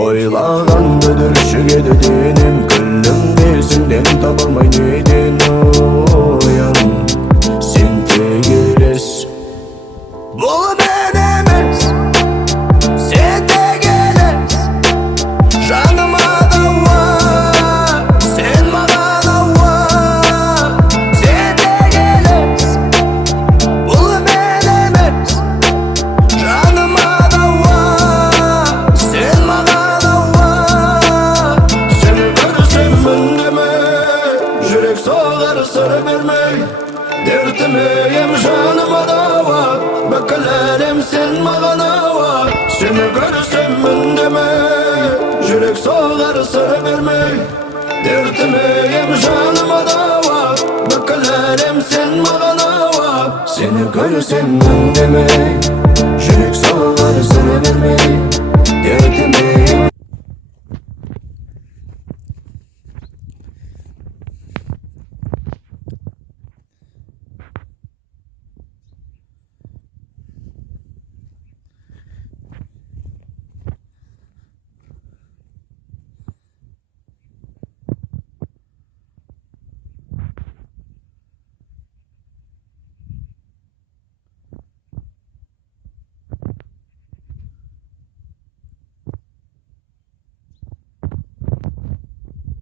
Ойлағанды дүршік еді денім, күлімде сенден табалмай неден оян. Сен тек елес, бұл мен емес, сен тек елес. Жаныма дауа, сен маған ауа. Сен тек елес, бұл мен емес, жаныма дауа, сен маған ауа. Сені көрсем үндемей, жүрек соғар сыр бермей. Дертіме ем жаныма дауа, бүкіл әлем сен маған ауа. Сені көрсем үндемей, жүрек соғар сыр бермей. Дертіме ем жаныма дауа, бүкіл әлем сен маған ауа. Сені көрсем үндемей, жүрек соғар сыр бермей.